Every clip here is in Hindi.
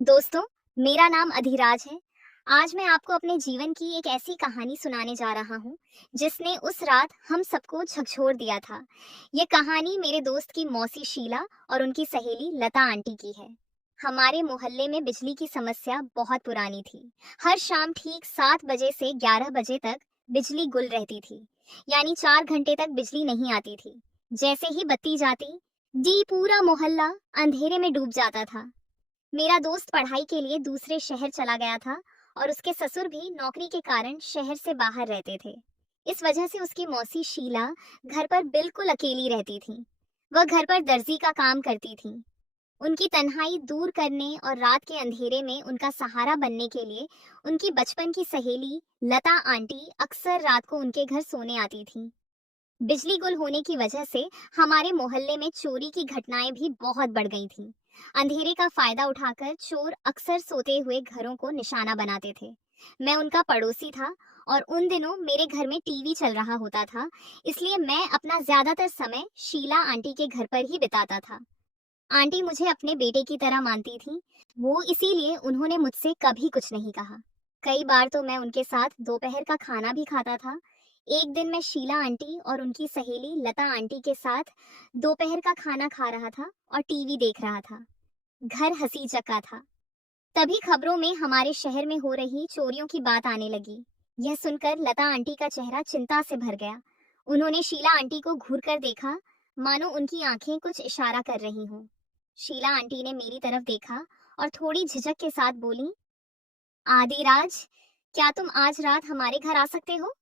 दोस्तों, मेरा नाम अधिराज है। आज मैं आपको अपने जीवन की एक ऐसी कहानी सुनाने जा रहा हूँ, जिसने उस रात हम सबको झकझोर दिया था। ये कहानी मेरे दोस्त की मौसी शीला और उनकी सहेली लता आंटी की है। हमारे मोहल्ले में बिजली की समस्या बहुत पुरानी थी। हर शाम ठीक 7 बजे से 11 बजे तक बिजली गुल रहती थी, यानी 4 घंटे तक बिजली नहीं आती थी। जैसे ही बत्ती जाती, पूरा मोहल्ला अंधेरे में डूब जाता था। मेरा दोस्त पढ़ाई के लिए दूसरे शहर चला गया था और उसके ससुर भी नौकरी के कारण शहर से बाहर रहते थे। इस वजह से उसकी मौसी शीला घर पर बिल्कुल अकेली रहती थी। वह घर पर दर्जी का काम करती थी। उनकी तन्हाई दूर करने और रात के अंधेरे में उनका सहारा बनने के लिए उनकी बचपन की सहेली लता आंटी अक्सर रात को उनके घर सोने आती थी। बिजली गुल होने की वजह से हमारे मोहल्ले में चोरी की घटनाएं भी बहुत बढ़ गई थीं। अंधेरे का फायदा उठाकर चोर अक्सर सोते हुए घरों को निशाना बनाते थे। मैं उनका पड़ोसी था और उन दिनों मेरे घर में टीवी चल रहा होता था, इसलिए मैं अपना ज्यादातर समय शीला आंटी के घर पर ही बिताता था। आंटी मुझे अपने बेटे की तरह मानती थी, वो इसीलिए उन्होंने मुझसे कभी कुछ नहीं कहा। कई बार तो मैं उनके साथ दोपहर का खाना भी खाता था। एक दिन मैं शीला आंटी और उनकी सहेली लता आंटी के साथ दोपहर का खाना खा रहा था और टीवी देख रहा था। घर हंसी जका था। तभी खबरों में हमारे शहर में हो रही चोरियों की बात आने लगी। यह सुनकर लता आंटी का चेहरा चिंता से भर गया। उन्होंने शीला आंटी को घूर कर देखा, मानो उनकी आंखें कुछ इशारा कर रही हों। शीला आंटी ने मेरी तरफ देखा और थोड़ी झिझक के साथ बोली, आदिराज, क्या तुम आज रात हमारे घर आ सकते हो?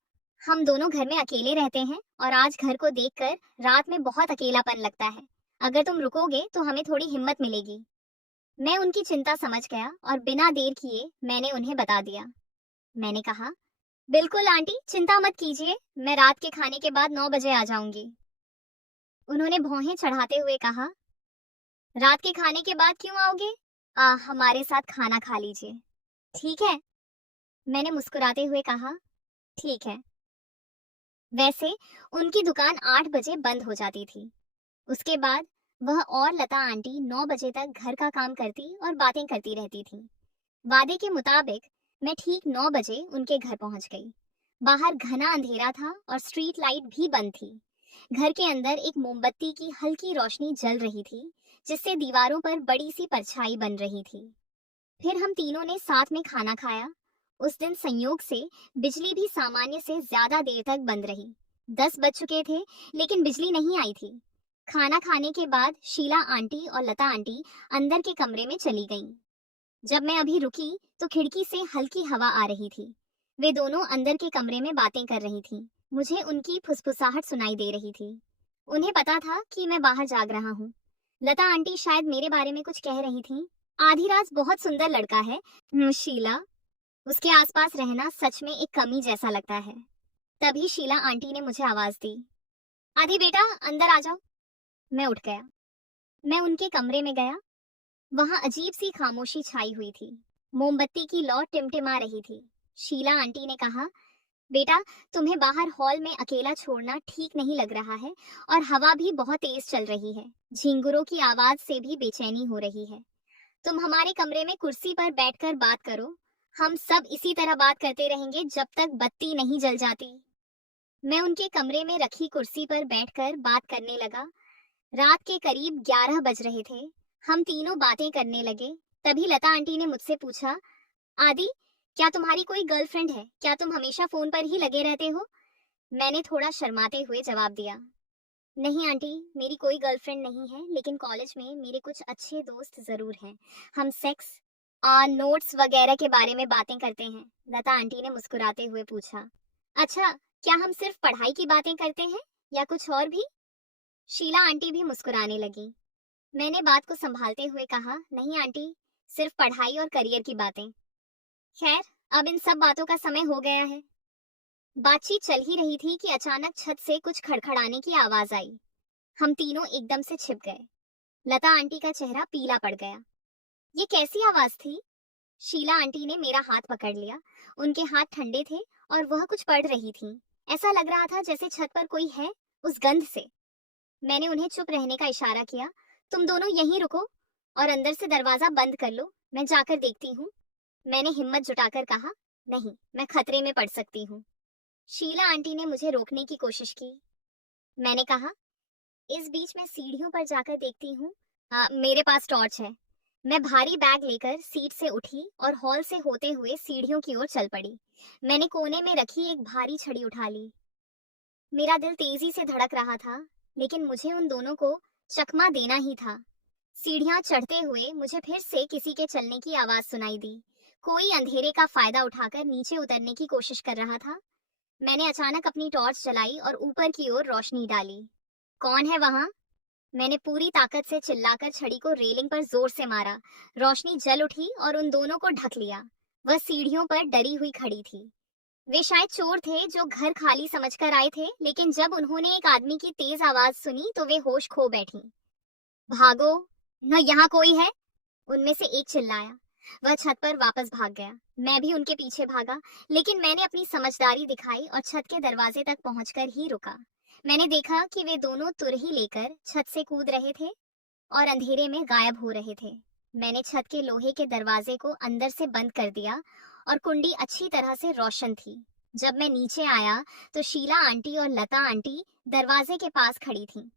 हम दोनों घर में अकेले रहते हैं और आज घर को देखकर रात में बहुत अकेलापन लगता है। अगर तुम रुकोगे तो हमें थोड़ी हिम्मत मिलेगी। मैं उनकी चिंता समझ गया और बिना देर किए मैंने उन्हें बता दिया। मैंने कहा, बिल्कुल आंटी, चिंता मत कीजिए, मैं रात के खाने के बाद 9 बजे आ जाऊंगी। उन्होंने भौहें चढ़ाते हुए कहा, रात के खाने के बाद क्यों आओगे? हमारे साथ खाना खा लीजिए। ठीक है, मैंने मुस्कुराते हुए कहा, ठीक है। वैसे उनकी दुकान 8 बजे बंद हो जाती थी। उसके बाद वह और लता आंटी 9 बजे तक घर का काम करती और बातें करती रहती थी। वादे के मुताबिक मैं ठीक 9 बजे उनके घर पहुंच गई। बाहर घना अंधेरा था और स्ट्रीट लाइट भी बंद थी। घर के अंदर एक मोमबत्ती की हल्की रोशनी जल रही थी, जिससे दीवारों पर बड़ी सी परछाई बन रही थी। फिर हम तीनों ने साथ में खाना खाया। उस दिन संयोग से बिजली भी सामान्य से ज्यादा देर तक बंद रही। 10 बज चुके थे, लेकिन बिजली नहीं आई थी। खाना खाने के बाद शीला आंटी और लता आंटी अंदर के कमरे में चली गईं। जब मैं अभी रुकी तो खिड़की से हल्की हवा आ रही थी। वे दोनों अंदर के कमरे में बातें कर रही थीं। मुझे उनकी फुसफुसाहट सुनाई दे रही थी। उन्हें पता था कि मैं बाहर जाग रहा हूँ। लता आंटी शायद मेरे बारे में कुछ कह रही थीं। आधिराज बहुत सुंदर लड़का है, शीला। उसके आसपास रहना सच में एक कमी जैसा लगता है। तभी शीला आंटी ने मुझे आवाज दी, आधी बेटा, अंदर आ जाओ। मैं उठ गया। मैं उनके कमरे में गया। वहां अजीब सी खामोशी छाई हुई थी। मोमबत्ती की लौ टिमटिमा रही थी। शीला आंटी ने कहा, बेटा, तुम्हें बाहर हॉल में अकेला छोड़ना ठीक नहीं लग रहा है और हवा भी बहुत तेज चल रही है। झिंगुरों की आवाज से भी बेचैनी हो रही है। तुम हमारे कमरे में कुर्सी पर बैठकर बात करो। हम सब इसी तरह बात करते रहेंगे जब तक बत्ती नहीं जल जाती। मैं उनके कमरे में रखी कुर्सी पर बैठकर बात करने लगा। रात के करीब 11 बज रहे थे। हम तीनों बातें करने लगे। तभी लता आंटी ने मुझसे पूछा, आदि, क्या तुम्हारी कोई गर्लफ्रेंड है? क्या तुम हमेशा फोन पर ही लगे रहते हो? मैंने थोड़ा शर्माते हुए जवाब दिया, नहीं आंटी, मेरी कोई गर्लफ्रेंड नहीं है, लेकिन कॉलेज में मेरे कुछ अच्छे दोस्त जरूर हैं। हम सेक्स नोट्स वगैरह के बारे में बातें करते हैं। लता आंटी ने मुस्कुराते हुए पूछा, अच्छा, क्या हम सिर्फ पढ़ाई की बातें करते हैं या कुछ और भी? शीला आंटी भी मुस्कुराने लगी। मैंने बात को संभालते हुए कहा, नहीं आंटी, सिर्फ पढ़ाई और करियर की बातें। खैर, अब इन सब बातों का समय हो गया है। बातचीत चल ही रही थी कि अचानक छत से कुछ खड़खड़ाने की आवाज आई। हम तीनों एकदम से छिप गए। लता आंटी का चेहरा पीला पड़ गया। ये कैसी आवाज थी? शीला आंटी ने मेरा हाथ पकड़ लिया। उनके हाथ ठंडे थे और वह कुछ पढ़ रही थीं। ऐसा लग रहा था जैसे छत पर कोई है, उस गंध से। मैंने उन्हें चुप रहने का इशारा किया। तुम दोनों यहीं रुको और अंदर से दरवाजा बंद कर लो, मैं जाकर देखती हूँ। मैंने हिम्मत जुटाकर कहा, नहीं, मैं खतरे में पड़ सकती हूँ। शीला आंटी ने मुझे रोकने की कोशिश की। मैंने कहा, इस बीच मैं सीढ़ियों पर जाकर देखती हूँ। मेरे पास टॉर्च है। मैं भारी बैग लेकर सीट से उठी और हॉल से होते हुए सीढ़ियों की ओर चल पड़ी। मैंने कोने में रखी एक भारी छड़ी उठा ली। मेरा दिल तेजी से धड़क रहा था, लेकिन मुझे उन दोनों को चकमा देना ही था। सीढ़ियां चढ़ते हुए मुझे फिर से किसी के चलने की आवाज सुनाई दी। कोई अंधेरे का फायदा उठाकर नीचे उतरने की कोशिश कर रहा था। मैंने अचानक अपनी टॉर्च जलाई और ऊपर की ओर रोशनी डाली। कौन है वहां? मैंने पूरी ताकत से चिल्लाकर छड़ी को रेलिंग पर जोर से मारा। रोशनी जल उठी और उन दोनों को ढक लिया। वह सीढ़ियों पर डरी हुई खड़ी थी। वे शायद चोर थे जो घर खाली समझकर आए थे, लेकिन जब उन्होंने एक आदमी की तेज आवाज सुनी तो वे होश खो बैठी। भागो, न यहाँ कोई है, उनमें से एक चिल्लाया। वह छत पर वापस भाग गया। मैं भी उनके पीछे भागा, लेकिन मैंने अपनी समझदारी दिखाई और छत के दरवाजे तक पहुंचकर ही रुका। मैंने देखा कि वे दोनों तुरही लेकर छत से कूद रहे थे और अंधेरे में गायब हो रहे थे। मैंने छत के लोहे के दरवाजे को अंदर से बंद कर दिया और कुंडी अच्छी तरह से रोशन थी। जब मैं नीचे आया तो शीला आंटी और लता आंटी दरवाजे के पास खड़ी थीं।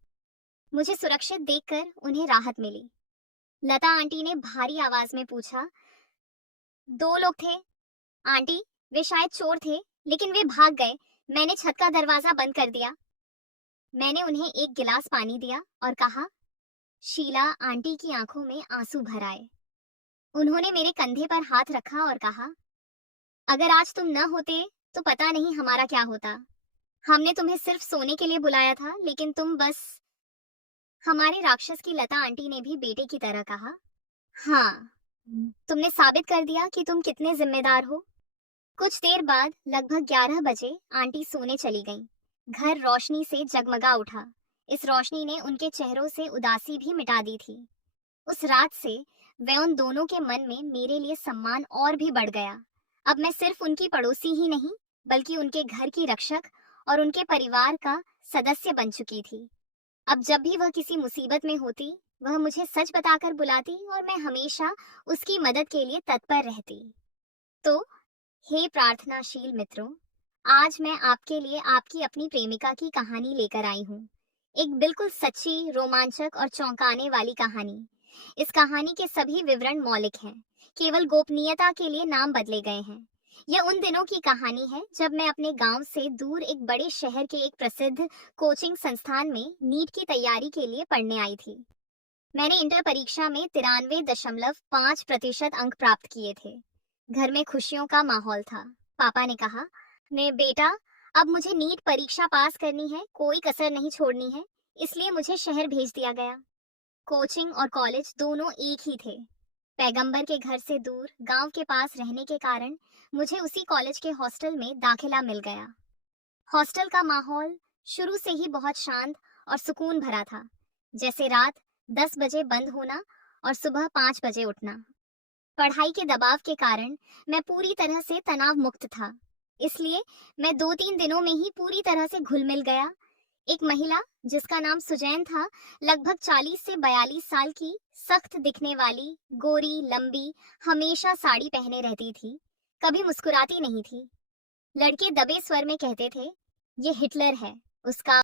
मुझे सुरक्षित देखकर उन्हें राहत मिली। लता आंटी ने भारी आवाज में पूछा, दो लोग थे आंटी, वे शायद चोर थे, लेकिन वे भाग गए। मैंने छत का दरवाजा बंद कर दिया। मैंने उन्हें एक गिलास पानी दिया और कहा। शीला आंटी की आंखों में आंसू भर आए। उन्होंने मेरे कंधे पर हाथ रखा और कहा, अगर आज तुम न होते तो पता नहीं हमारा क्या होता। हमने तुम्हें सिर्फ सोने के लिए बुलाया था, लेकिन तुम बस। हमारे राक्षस की लता आंटी ने भी बेटे की तरह कहा, हाँ, तुमने साबित कर दिया कि तुम कितने जिम्मेदार हो। कुछ देर बाद लगभग 11 बजे आंटी सोने चली गईं। घर रोशनी से जगमगा उठा। इस रोशनी ने उनके चेहरों से उदासी भी मिटा दी थी। उस रात से वे उन दोनों के मन में मेरे लिए सम्मान और भी बढ़ गया। अब मैं सिर्फ उनकी पड़ोसी ही नहीं, बल्कि उनके घर की रक्षक और उनके परिवार का सदस्य बन चुकी थी। अब जब भी वह किसी मुसीबत में होती, वह मुझे सच बताकर बुलाती और मैं हमेशा उसकी मदद के लिए तत्पर रहती। तो हे प्रार्थनाशील मित्रों, आज मैं आपके लिए आपकी अपनी प्रेमिका की कहानी लेकर आई हूँ। एक बिल्कुल सच्ची, रोमांचक और चौंकाने वाली कहानी। इस कहानी के सभी विवरण मौलिक हैं, केवल गोपनीयता के लिए नाम बदले गए हैं। यह उन दिनों की कहानी है जब मैं अपने गांव से दूर एक बड़े शहर के एक प्रसिद्ध कोचिंग संस्थान में नीट की तैयारी के लिए पढ़ने आई थी। मैंने इंटर परीक्षा में 93.5% अंक प्राप्त किए थे। घर में खुशियों का माहौल था। पापा ने कहा, ने बेटा, अब मुझे नीट परीक्षा पास करनी है, कोई कसर नहीं छोड़नी है, इसलिए मुझे शहर भेज दिया गया। कोचिंग और कॉलेज दोनों एक ही थे। पैगंबर के घर से दूर गांव के पास रहने के कारण मुझे उसी कॉलेज के हॉस्टल में दाखिला मिल गया। हॉस्टल का माहौल शुरू से ही बहुत शांत और सुकून भरा था, जैसे रात 10 बजे बंद होना और सुबह 5 बजे उठना। पढ़ाई के दबाव के कारण मैं पूरी तरह से तनाव मुक्त था, इसलिए मैं 2-3 दिनों में ही पूरी तरह से घुल मिल गया। एक महिला जिसका नाम सुजैन था, लगभग 40 से 42 साल की, सख्त दिखने वाली, गोरी, लंबी, हमेशा साड़ी पहने रहती थी, कभी मुस्कुराती नहीं थी। लड़के दबे स्वर में कहते थे, ये हिटलर है, उसका